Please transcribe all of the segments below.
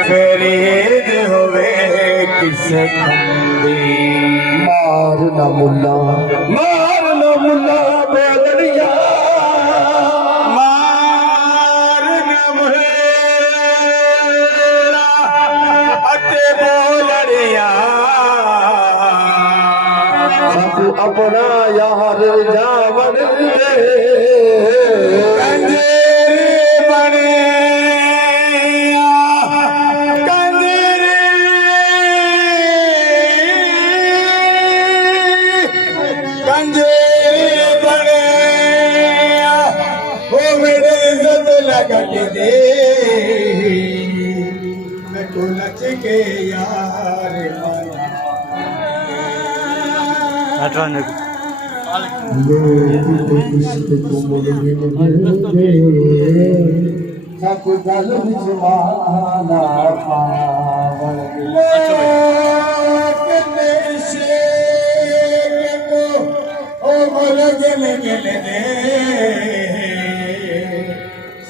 फरीद होवे किसे खंदी मार न मुल्ला बोलड़िया मार न मुल्ला अते बोलड़िया सब अपना यार जावन दे कंजरी बने कंजरी कंजरी बने वो मेरी इज्जत लगट दे मैं को नच के यार सब गल जमाना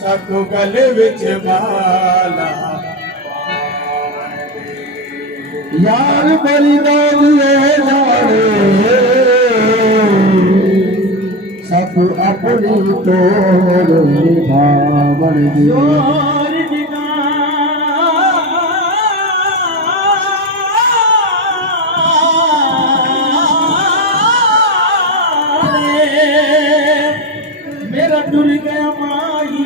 साकू गल विच माला यार बड़ी दाल जाने सब अपनी तोर निभावन दिया मेरा डुर गया माई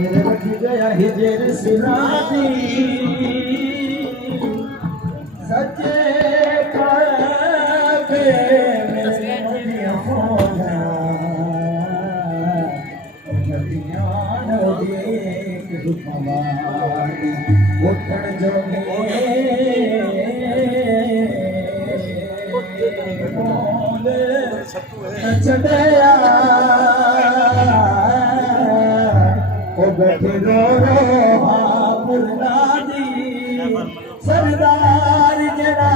मेरा बच गया हिजर सिरानी सच्चे काके मेरे मोदिया मोला मदियान देख दुखवानी उठण जोगे चढ़या ओ बैठे रो रो मुर्दादी सरदार जरा